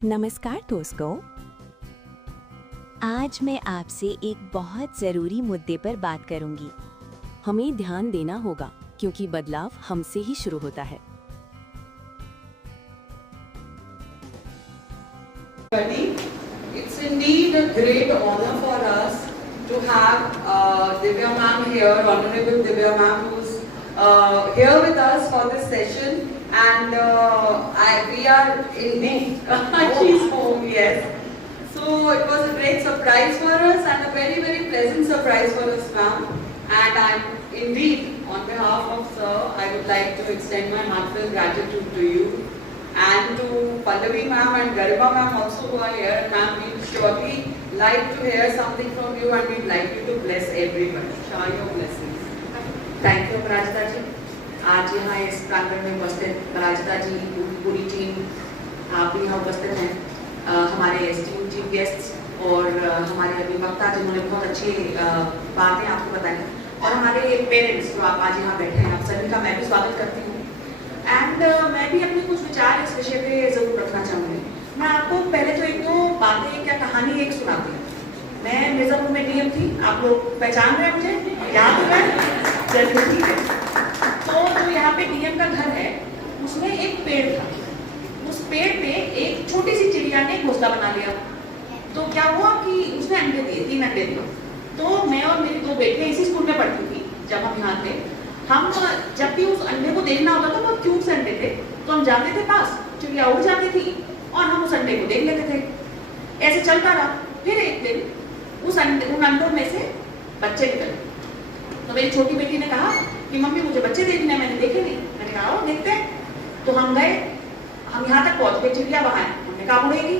नमस्कार दोस्तों, आज मैं आपसे एक बहुत ज़रूरी मुद्दे पर बात करूंगी। हमें ध्यान देना होगा क्योंकि बदलाव हमसे ही शुरू होता है। It's indeed a great honor for us to have Divya ma'am here, Honorable Divya ma'am, who's here with us for this session, and we are indeed she's home, yes. So it was a great surprise for us and a very very pleasant surprise for us, ma'am. And I'm indeed, on behalf of Sir, I would like to extend my heartfelt gratitude to you. And to Pallavi ma'am and Garima ma'am also who are here. Ma'am, we'd surely like to hear something from you and we'd like you to bless everyone. Share your blessings. Thank you Parajita ji. आज यहाँ इस प्रांगण में उपस्थित पराजिता जी, पूरी team आप भी यहाँ उपस्थित हैं। हमारे एस्टीम्ड चीफ गेस्ट्स और हमारे अभिवक्ता जिन्होंने बहुत अच्छी बातें आपको बताई, और हमारे पेरेंट्स जो आप आज यहाँ बैठे हैं, आप सभी का मैं भी स्वागत करती हूँ। एंड मैं भी अपने कुछ विचार इस विषय पे जरूर रखना चाहूँगी। मैं आपको पहले तो एक दो बातें क्या कहानी एक सुनाती हूँ। मैं मिर्जापुर में डीएम थी, आप लोग पहचान रहे हैं मुझे, याद है? जरूर, ठीक है। तो जो यहाँ पे डीएम का घर है, उसमें एक पेड़ था। उस पेड़ पे एक छोटी सी चिड़िया ने घोंसला बना लिया। तो क्या हुआ कि उसने अंडे दिए, 3 अंडे दिए। तो मैं और मेरी 2 बेटियां इसी स्कूल में पढ़ती थी जब हम यहाँ थे। हम जब भी उस अंडे को देखना होता था, बहुत क्यूट से अंडे थे, तो हम जाते थे पास, चिड़िया उड़ जाती थी और हम उस अंडे को देख लेते थे। ऐसे चलता रहा। फिर एक दिन उन अंडों में से बच्चे निकले। तो मेरी छोटी बेटी ने कहा कि मम्मी मुझे बच्चे देखने, मैंने देखे नहीं। मैंने कहा आओ देखते हैं। तो हम गए, हम यहाँ तक पहुँच गए, चिड़िया वहाँ है। हमने कहा उड़ेगी,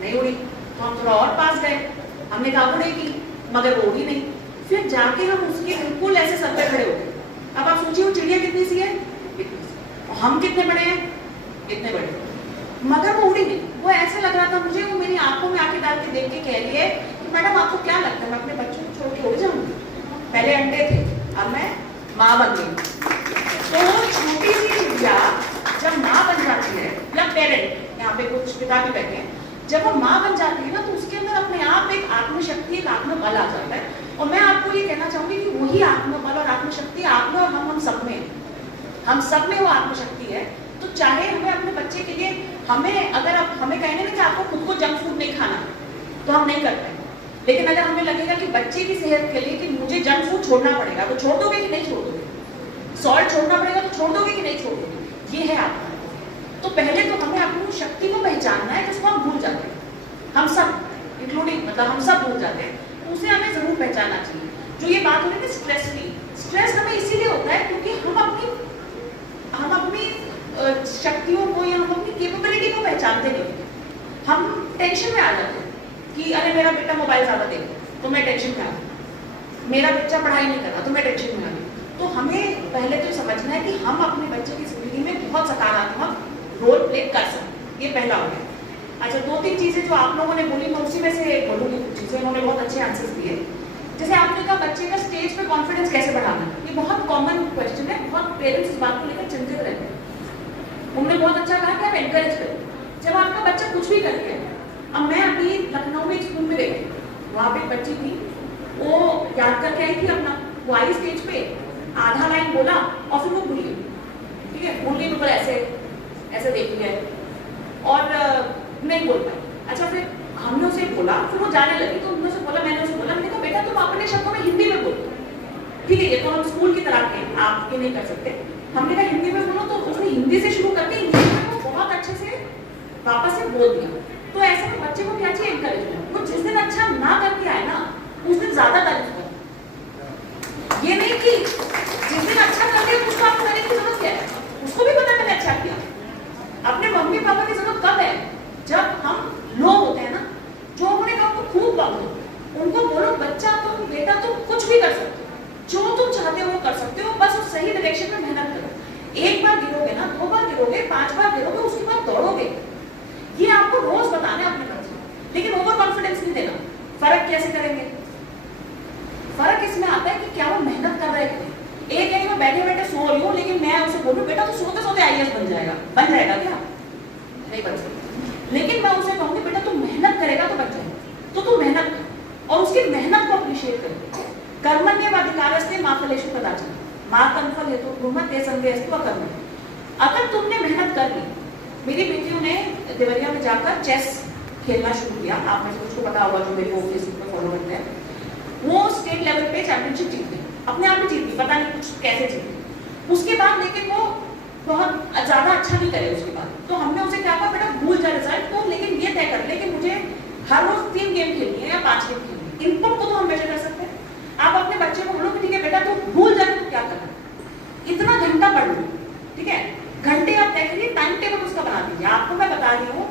नहीं उड़ी। तो हम थोड़ा और पास गए, हमने कहा उड़ेगी, मगर वो उड़ी नहीं। फिर जाके हम उसके बिल्कुल ऐसे सर पे खड़े हो गए। अब आप सोचिए वो चिड़िया कितनी सी है, और हम कितने बड़े हैं, इतने बड़े, मगर वो उड़ी नहीं। वो ऐसे लग रहा था मुझे, वो मेरी आंखों में आंखें डाल के देख के कह रही है कि मैडम आपको क्या लगता है मैं अपने बच्चों को छोड़ के उड़ जाऊंगी? पहले अंडे थे, अब मैं माँ बन गई। तो छोटी सी चिड़िया जब माँ बन जाती है, या पेरेंट, यहाँ पे कुछ पिता भी बैठे हैं, जब वो माँ बन जाती है ना, तो उसके अंदर अपने आप एक आत्मशक्ति, एक आत्मबल आ जाता है। और मैं आपको ये कहना चाहूंगी कि वही आत्मबल और आत्मशक्ति आप में और हम सब में, हम सब में वो आत्मशक्ति है। तो चाहे हमें अपने बच्चे के लिए, हमें अगर आप हमें कहने में कि आपको खुद को जंक फूड नहीं खाना, तो हम नहीं करते। लेकिन अगर हमें लगेगा कि बच्चे की सेहत के लिए कि मुझे जंक फूड छोड़ना पड़ेगा, तो छोड़ दोगे कि नहीं छोड़ दोगे? सॉल्ट छोड़ना पड़ेगा तो छोड़ दोगे कि नहीं छोड़ दोगे? ये है आपका। तो पहले तो हमें अपनी शक्ति को पहचानना है, जिसको हम भूल जाते हैं। हम सब इंक्लूडिंग, मतलब हम सब भूल जाते हैं। उसे हमें जरूर पहचानना चाहिए। जो ये बात हो रही है स्ट्रेस की, स्ट्रेस हमें इसीलिए होता है क्योंकि हम अपनी शक्तियों को या हम अपनी कैपेबिलिटी को पहचानते नहीं। हम टेंशन में आ जाते हैं कि अरे मेरा बेटा मोबाइल ज्यादा देख, तो मैं टेंशन में आ गई। मेरा बच्चा पढ़ाई नहीं कर रहा, तो मैं टेंशन में आ गई। तो हमें पहले तो समझना है कि हम अपने बच्चे की जिंदगी में बहुत सकारात्मक रोल प्ले कर सकते। ये पहला हो गया। अच्छा, 2-3 चीजें जो आप लोगों ने बोली, मैं उसी में से बोलूंगी कुछ चीजें। उन्होंने बहुत अच्छे आंसर्स दिए। जैसे आपने कहा बच्चे का स्टेज पे कॉन्फिडेंस कैसे बढ़ाना, ये बहुत कॉमन क्वेश्चन है। बहुत पेरेंट्स इस बात को लेकर चिंतित रहते हैं। उन्होंने बहुत अच्छा कहा कि आप एनकरेज करें। जब आपका बच्चा कुछ भी करके, अब मैं अभी लखनऊ में एक स्कूल में गई, वहाँ पे एक बच्ची थी, वो याद करके आई थी अपना, वो आई स्टेज पे, आधा लाइन बोला और फिर वो भूल गई। ठीक है, भूल गई, बिल्कुल ऐसे देख लिया और नहीं बोल पाई। अच्छा, फिर हमने उसे बोला, फिर वो जाने लगी, तो मैंने उसे बोला, मैंने कहा बेटा तुम अपने शब्दों में हिंदी में बोलो। ठीक है, ये तो हम स्कूल की तरह के आप ये नहीं कर सकते। हमने कहा हिंदी में बोलो, तो उसने हिंदी से शुरू करके इंग्लिश में वो बहुत अच्छे से वापस से बोल दिया। तो ऐसे में बच्चे को क्या चाहिए? एनकरेजमेंट। वो जिस दिन अच्छा ना करके आए ना, उस दिन ज्यादा तारीफ करो। ये नहीं कि जिस दिन अच्छा कर दिया उसको आपको करने की जरूरत क्या है, उसको भी पता मैंने अच्छा किया। अपने मम्मी पापा की जरूरत कब है? जब हम लो होते हैं ना, जो उन्होंने कहा उनको खूब बांधो, उनको बोलो बच्चा तुम, बेटा तुम कुछ भी कर सकते हो, जो तुम चाहते हो वो कर सकते हो, बस उस सही डायरेक्शन में मेहनत करो। 1 बार गिरोगे ना, 2 बार गिरोगे, 5 बार गिरोगे, उसके बाद दौड़ोगे। ये आपको रोज बताना है अपने बच्चे को। लेकिन ओवर कॉन्फिडेंस नहीं देना। फर्क कैसे करेंगे? फर्क इसमें आता है कि क्या वो मेहनत कर रहे हैं। एक है मैं बैठे बैठे सो रही हूँ, लेकिन मैं उसे बोलूं बेटा तो सोते सोते आईएएस बन जाएगा क्या? नहीं बन सकता। लेकिन मैं उसे कहूँगी बेटा तू मेहनत करेगा तो बच जाएगा, तो तू मेहनत कर और उसकी मेहनत को अप्रिशिएट कर। कर्मण्येवाधिकारस्ते मा फलेषु कदाचन मा कर्मफल हेतु ब्रह्म ते संदेहस्तु अकर्मण्य। अगर तुमने मेहनत कर ली, मेरी बेटियों ने देवरिया में जाकर चेस खेलना शुरू किया, आप में से कुछ को पता होगा जो मेरे वो फेसबुक पर फॉलो करते हैं, वो स्टेट लेवल पे चैंपियनशिप जीत गई, अपने आप ही जीत गई, पता नहीं कुछ कैसे जीत गई। उसके बाद लेकिन वो बहुत ज्यादा अच्छा नहीं करे उसके बाद, तो हमने उसे क्या कहा बेटा भूल जा रिजल्ट को, लेकिन ये तय कर ले कि मुझे हर रोज 3 गेम खेलनी है या 5 गेम खेलनी है। इनपुट को तो हम मेजर कर सकते हैं। आप अपने बच्चे को बोलो कि ठीक है बेटा तू भूल जाए तो क्या करना, इतना घंटा पढ़ लो, ठीक है, घंटे आप तय करिए, टाइम टेबल उसका बना दीजिए। आपको मैं बता रही हूँ,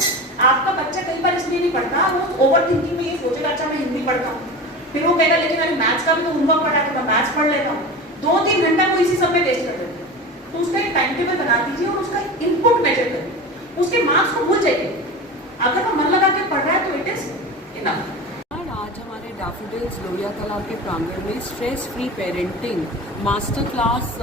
आपका बच्चा कई बार इसलिए नहीं पढ़ता, वो ओवर थिंकिंग में ये सोचेगा अच्छा मैं हिंदी पढ़ता हूँ, फिर वो कहेगा लेकिन मैंने मैथ्स का भी तो होमवर्क पढ़ा है तो मैं मैथ्स पढ़ लेता हूँ, 2-3 घंटा वो इसी सब में वेस्ट कर देते हैं। तो उसका एक टाइम टेबल बना दीजिए और उसका इनपुट मेजर करिए, उसके मार्क्स को भूल जाइए, अगर वो मन लगा के पढ़ रहा है तो इट इज इनफ। आज हमारे डैफोडिल्स लोहिया तालाब के प्रांगण में stress free parenting master class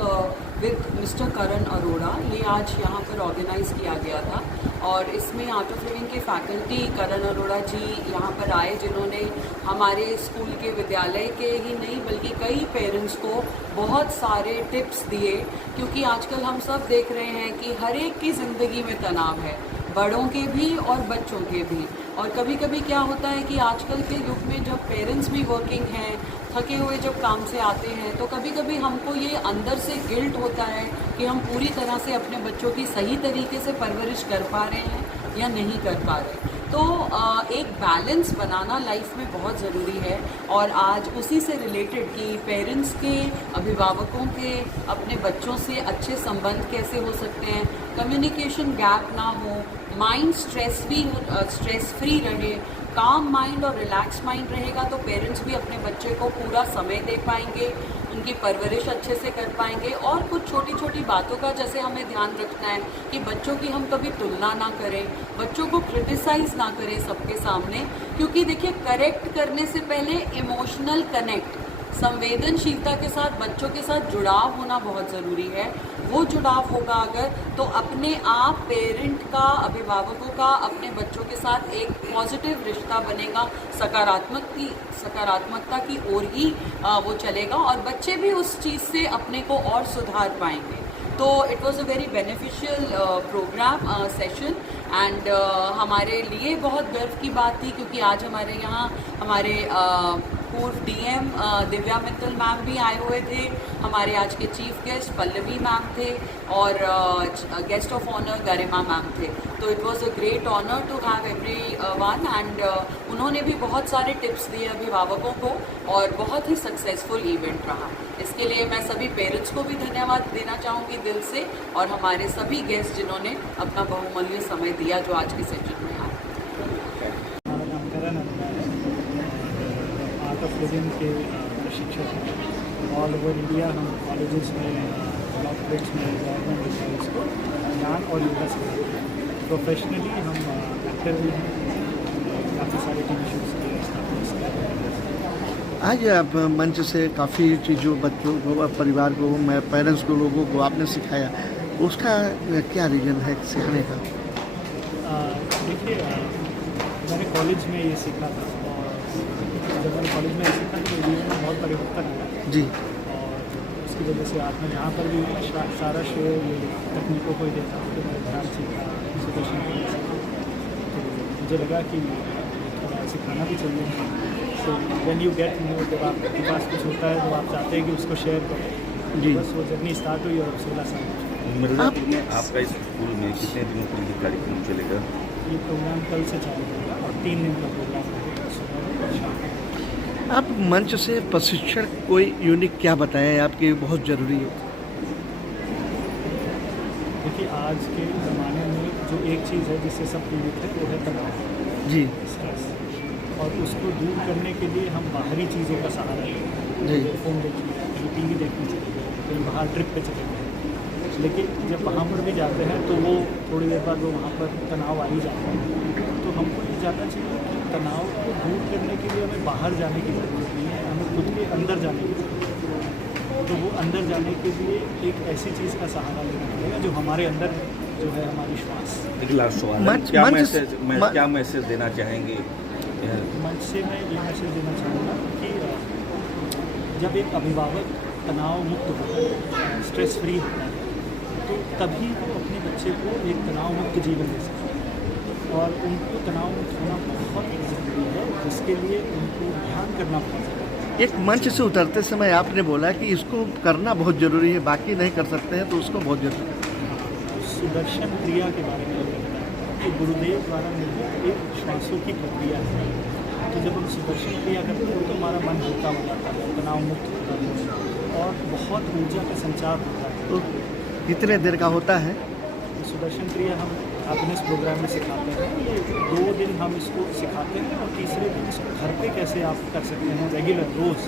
with mister Karan Arora, ये आज यहाँ पर ऑर्गेनाइज किया गया था। और इसमें आर्ट ऑफ लिविंग के फैकल्टी करण अरोड़ा जी यहाँ पर आए, जिन्होंने हमारे स्कूल के विद्यालय के ही नहीं बल्कि कई पेरेंट्स को बहुत सारे टिप्स दिए, क्योंकि आजकल हम सब देख रहे हैं कि हर एक की ज़िंदगी में तनाव है, बड़ों के भी और बच्चों के भी। और कभी कभी क्या होता है कि आजकल के युग में जब पेरेंट्स भी वर्किंग हैं, थके हुए जब काम से आते हैं, तो कभी कभी हमको ये अंदर से गिल्ट होता है कि हम पूरी तरह से अपने बच्चों की सही तरीके से परवरिश कर पा रहे हैं या नहीं कर पा रहे। तो एक बैलेंस बनाना लाइफ में बहुत ज़रूरी है। और आज उसी से रिलेटेड कि पेरेंट्स के, अभिभावकों के अपने बच्चों से अच्छे संबंध कैसे हो सकते हैं, कम्युनिकेशन गैप ना हो, माइंड स्ट्रेस फ्री रहे, काम माइंड और रिलैक्स माइंड रहेगा तो पेरेंट्स भी अपने बच्चे को पूरा समय दे पाएंगे, उनकी परवरिश अच्छे से कर पाएंगे। और कुछ छोटी छोटी बातों का जैसे हमें ध्यान रखना है कि बच्चों की हम कभी तुलना ना करें, बच्चों को क्रिटिसाइज ना करें सबके सामने, क्योंकि देखिए करेक्ट करने से पहले इमोशनल कनेक्ट, संवेदनशीलता के साथ बच्चों के साथ जुड़ाव होना बहुत ज़रूरी है। वो जुड़ाव होगा अगर, तो अपने आप पेरेंट का, अभिभावकों का अपने बच्चों के साथ एक पॉजिटिव रिश्ता बनेगा, सकारात्मकता की ओर ही वो चलेगा और बच्चे भी उस चीज़ से अपने को और सुधार पाएंगे। तो it was a very beneficial program session and हमारे लिए बहुत गर्व की बात थी, क्योंकि आज हमारे यहाँ हमारे पूर्व डीएम दिव्या मित्तल मैम भी आए हुए थे, हमारे आज के चीफ गेस्ट पल्लवी मैम थे और guest of honour Garima ma'am थे। तो it was a great honour to have everyone and उन्होंने भी बहुत सारे टिप्स दिए अभिभावकों को और बहुत ही सक्सेसफुल इवेंट रहा। इसके लिए मैं सभी पेरेंट्स को भी धन्यवाद देना चाहूँगी दिल से, और हमारे सभी गेस्ट जिन्होंने अपना बहुमूल्य समय दिया जो आज के सेशन में आए। आर्ट ऑफ लिविंग के प्रशिक्षक हैं। ऑल ओवर इंडिया हम कॉलेजेस में, कॉर्पोरेट्स में, गवर्नमेंट स्कूल्स को ज्ञान और योगा सिखाते हैं। प्रोफेशनली हम एक्टर भी हैं, काफ़ी सारे टीवी शोज़ के स्टार्स कर रहे हैं। आज आप मंच से काफ़ी चीज़ों, बच्चों को, परिवार को, पेरेंट्स को, लोगों को आपने सिखाया, उसका क्या रीज़न है सिखाने का? देखिए, मैंने कॉलेज में ये सीखा था और जब मैंने कॉलेज में सीखा तो जीवन में बहुत परिवर्तन आया जी। और उसकी वजह से आज मैं यहाँ पर भी सारा श्रेय ये तकनीकों को ही देता हूँ कि मैंने ध्यान सीखा, इंस्पिरेशन सीखा, तो मुझे लगा कि थोड़ा सिखाना भी चाहिए। So when you get new, जब आपके पास कुछ होता है तो आप चाहते हैं कि उसको शेयर करें। जी। बस वो जर्नी स्टार्ट हुई और 16 साल मिर्ज़ापुर में आपका इस स्कूल में कितने दिनों के लिए कार्यक्रम चलेगा? ये प्रोग्राम कल से चालू होगा और 3 दिन का प्रोग्राम होगा, सुबह और शाम। आप मंच से प्रशिक्षण कोई यूनिक क्या बताया आपके बहुत ज़रूरी है? देखिए, आज के ज़माने में जो एक चीज़ है जिससे सब पीड़ित है वो है तनाव जी। स्ट्रेस, और उसको दूर करने के लिए हम बाहरी चीज़ों का सहारा लेते हैं। जी। फ़ोन देखिए, कहीं टीवी देखने चले गए, कहीं बाहर ट्रिप पे चले गए, लेकिन जब वहाँ पर भी जाते हैं तो वो थोड़ी देर बाद वो वहाँ पर तनाव आ ही जाता है। तो हमको ये जानना चाहिए कि तनाव को दूर करने के लिए हमें बाहर जाने की ज़रूरत नहीं है, हमें खुद के अंदर जाने की ज़रूरत है। तो वो अंदर जाने के लिए एक ऐसी चीज़ का सहारा लेना पड़ेगा जो हमारे अंदर है, जो है हमारी श्वास। एक लास्ट सवाल है, मंच- क्या मंच- मैसेज क्या मैसेज देना चाहेंगे? मंच से मैं ये मैसेज देना चाहूँगा कि जब एक अभिभावक तनाव मुक्त होता है, स्ट्रेस फ्री होता है, तो तभी वो अपने बच्चे को एक तनाव मुक्त जीवन दे सकते हैं। और उनको तनाव मुक्त होना बहुत ज़रूरी है, जिसके लिए उनको ध्यान करना बहुत ज़रूरी है। एक मंच से उतरते समय आपने बोला कि इसको करना बहुत ज़रूरी है, बाकी नहीं कर सकते हैं तो उसको बहुत ज़रूरी है। सुदर्शन क्रिया के बारे में लगता है कि गुरुदेव द्वारा निर्मित एक श्वासों की प्रक्रिया है। तो जब हम सुदर्शन क्रिया करते हैं तो हमारा मन हल्का हो जाता है, तनाव मुक्त होता है और बहुत ऊर्जा का संचार होता है। तो कितने देर का होता है? तो सुदर्शन क्रिया हम अपने इस प्रोग्राम में सिखाते हैं। ये 2 दिन हम इसको सिखाते हैं और तीसरे दिन इसको घर पे कैसे आप कर सकते हैं रेगुलर रोज़,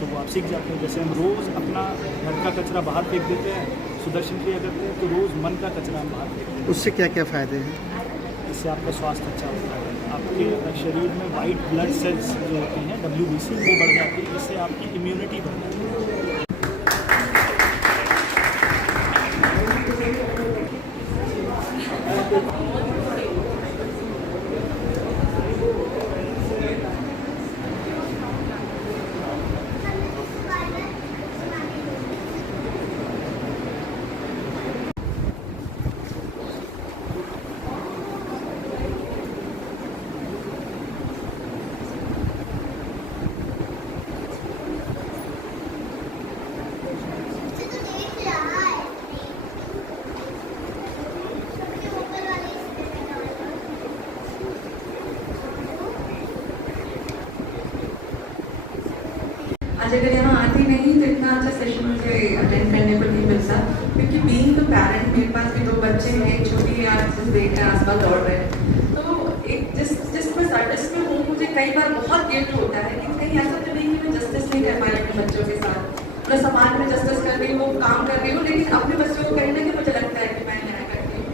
तो वो आप सीख जाते हैं। जैसे हम रोज़ अपना घर का कचरा बाहर फेंक देते हैं, सुदर्शन क्रिया करते हैं तो रोज़ मन का कचरा हम बाहर फेंक देते हैं। उससे क्या क्या फ़ायदे हैं? इससे आपका स्वास्थ्य अच्छा होता है, आपके शरीर में वाइट ब्लड सेल्स जो होते हैं WBC वो बढ़ जाती है, इससे आपकी इम्यूनिटी बढ़ जाती है। आज अगर यहाँ आती नहीं तो इतना अच्छा सेशन मुझे अटेंड करने को नहीं मिलता, क्योंकि बीइंग द पैरेंट, मेरे पास भी 2 बच्चे हैं, एक छोटी आज देख रहे हैं आसपास दौड़ रहे हैं, तो एक जिसमें सर्विस में हूँ मुझे कई बार बहुत गिल्ट होता है कि कहीं ऐसा तो नहीं कि मैं जस्टिस नहीं कर पा रही अपने बच्चों के साथ। मैं समाज में जस्टिस कर रही हूँ, काम कर रही हूँ, लेकिन अपने बच्चों को कहीं ना कहीं मुझे लगता है कि मैं न्याय करती हूँ।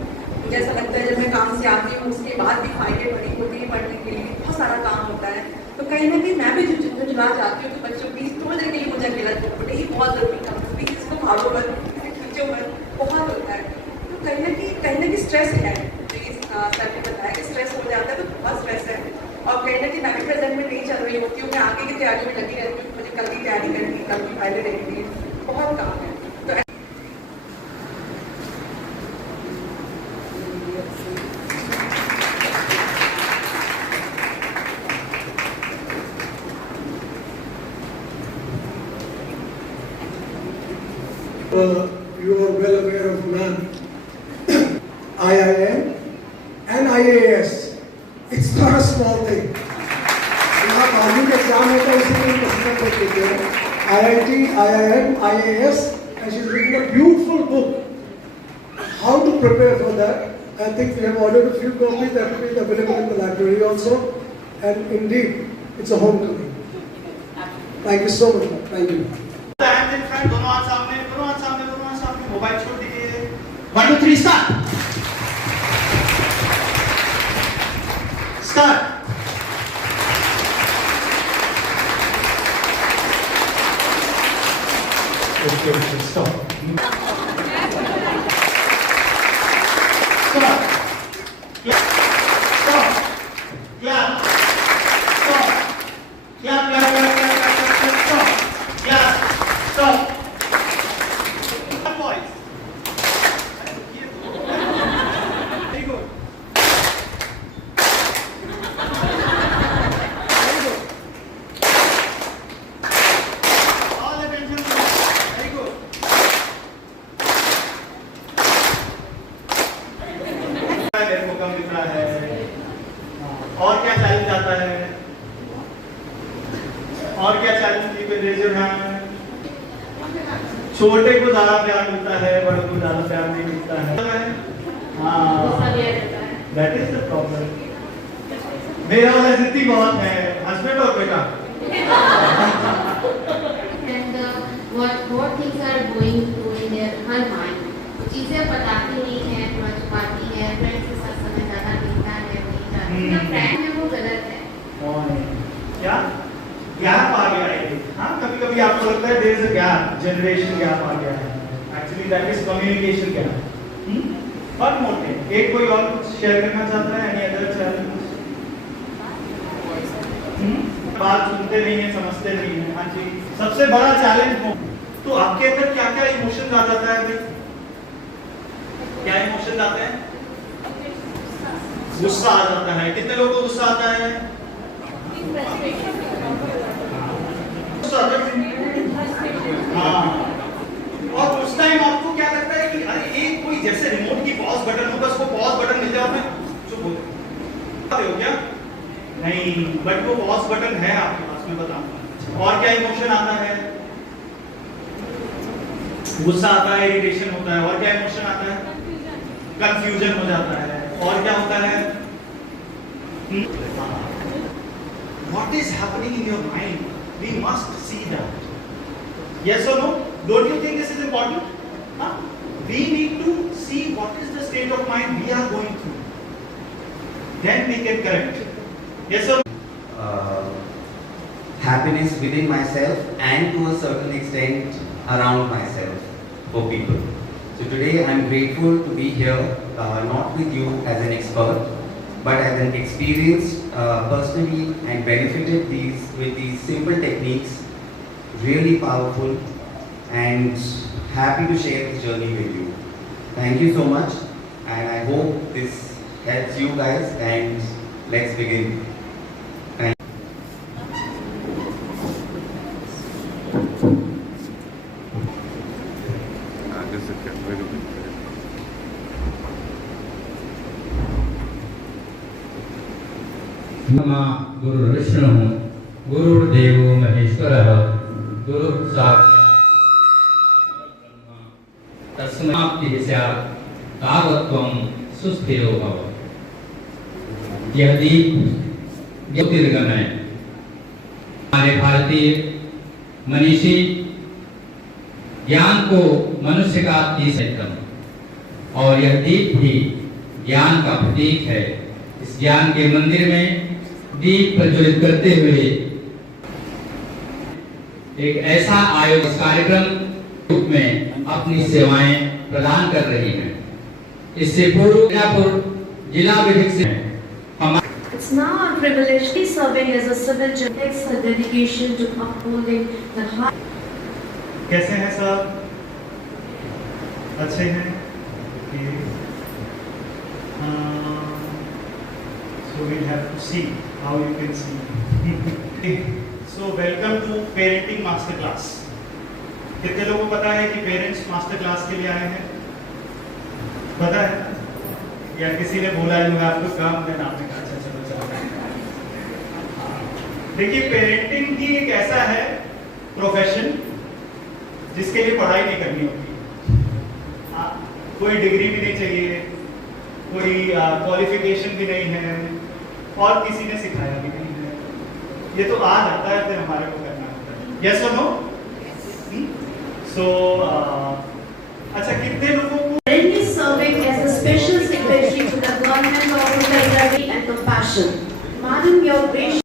मुझे ऐसा लगता है जब मैं काम से आती हूँ उसके बाद भी फाइलें बड़ी होती हैं पढ़ने के लिए, बहुत सारा काम होता है, तो कहीं ना कहीं मैं भी जुझला जाती हूँ कि बच्चों प्लीज थोड़ी देर के लिए मुझे अकेला छोड़ दे, ये बहुत जरूरी काम है, प्लीज इसको भागो मत, इसे खींचो मत, बहुत होता है। तो कहीं ना कहीं स्ट्रेस है, प्लीज सर ने बताया कि स्ट्रेस हो जाता है, तो बहुत स्ट्रेस है और कहीं ना कहीं मैं भी प्रेजेंट में नहीं चल रही होती हूँ, मैं आगे की तैयारी में लगी रहती हूँ, मुझे कल की तैयारी करनी है, कल की फाइलें देखनी है, बहुत काम है। तो you are well aware of NAN, IIM and IAS. It's not a small thing. आप आर्मी का एग्जाम होता है उसी में पसंद कर देते हैं IIT, IIM, IAS, and she's written a beautiful book how to prepare for that. I think we have ordered a few copies that will be available in the library also, and indeed it's a homecoming. Thank you so much. Thank you. दोनों हाथ सामने, दोनों हाथ सामने, दोनों हाथ सामने, mobile छोड़ दीजिए। 1 2 3 start. Start. Okay, stop. Stop. Clap. Stop. Clap. Stop. Clap, clap, clap, clap, clap, clap, clap. Stop. Clap. Stop. Boys. Very good. Very good. All attention. Very good. मेरे को कम दिख रहा है। और क्या चैलेंज आता है? और क्या चैलेंज की रेज योर हैंड? छोटे को ज्यादा प्यार मिलता है, बड़े को ज्यादा प्यार नहीं मिलता है। हाँ, दैट इज द प्रॉब्लम। मेरा वाला जिद्दी बहुत है, हस्बैंड और बेटा। And what things are going through in her mind, चीजें बताती नहीं है, थोड़ा छुपाती है, फ्रेंड्स के साथ समय ज्यादा बीतता है, वही फ्रेंड है वो गलत है। क्या गैप आ गया है? हाँ, कभी कभी आपको लगता है there is a gap, generation gap आ गया है। Actually that is communication gap. One more thing, एक कोई और कुछ शेयर करना चाहता है? Any other challenge? बात सुनते नहीं है, समझते नहीं है। हाँ जी, सबसे बड़ा चैलेंज तो आपके अंदर क्या क्या इमोशन आ जाता है भाई? क्या इमोशन आते हैं? गुस्सा आ जाता है। कितने लोगों को गुस्सा आता है? हाँ, और उस टाइम आपको क्या लगता है कि अरे एक कोई जैसे रिमोट की पॉज बटन होगा, उसको पॉज बटन मिल जाए, चुप हो क्या? नहीं, बट वो पॉज बटन है आपके पास, मैं बताऊंगा। और क्या इमोशन आता है? गुस्सा आता है, इरिटेशन होता है। और क्या इमोशन आता है? कंफ्यूजन हो जाता है। और क्या होता है? What is happening in your mind? We must see that. Yes or no? Don't you think this is important? Huh? We need to see what is the state of mind we are going through. Then we can correct. Yes or no? Happiness within myself and to a certain extent around myself for people. So today I'm grateful to be here, not with you as an expert, but as an experienced personally and benefited with these simple techniques, really powerful, and happy to share this journey with you. Thank you so much, and I hope this helps you guys, and let's begin. नमः गुरु विष्णु गुरुर्देवो महेश्वरः गुरु साक्षात् ब्रह्म तस्मै स्यात् तावत्त्वं सुस्थिरो भव। यह दीप ज्योतिर्गमय हमारे भारतीय मनीषी ज्ञान को मनुष्य का तीसरा और यह दीप भी ज्ञान का प्रतीक है। इस ज्ञान के मंदिर में दीप प्रज्वलित करते हुए एक ऐसा आयोजित कार्यक्रम रूप में अपनी सेवाएं प्रदान कर रही हैं। इससे पूर्व जिला विधिक से It's now our privilege to be serving as a civil judge. It's a dedication to upholding the high. कैसे हैं सब? अच्छे हैं? So we'll have to see how you can see. So welcome to parenting master class. कितने लोगों को पता है कि पेरेंट्स मास्टर क्लास के लिए आए हैं? पता है? या किसी ने बोला है मैं आपको काम देना, आपने कहा अच्छा चलो चलो। देखिए, पेरेंटिंग भी एक ऐसा है प्रोफेशन जिसके लिए पढ़ाई नहीं करनी होती। कोई डिग्री भी नहीं चाहिए, कोई क्वालिफिकेशन भी नहीं है, और किसी ने सिखाया भी नहीं है। ये तो आ जाता है, फिर हमारे को करना होता है। यस और नो? सो अच्छा, कितने लोगों को Currently serving as the special secretary to the government of Uttar Pradesh and compassion.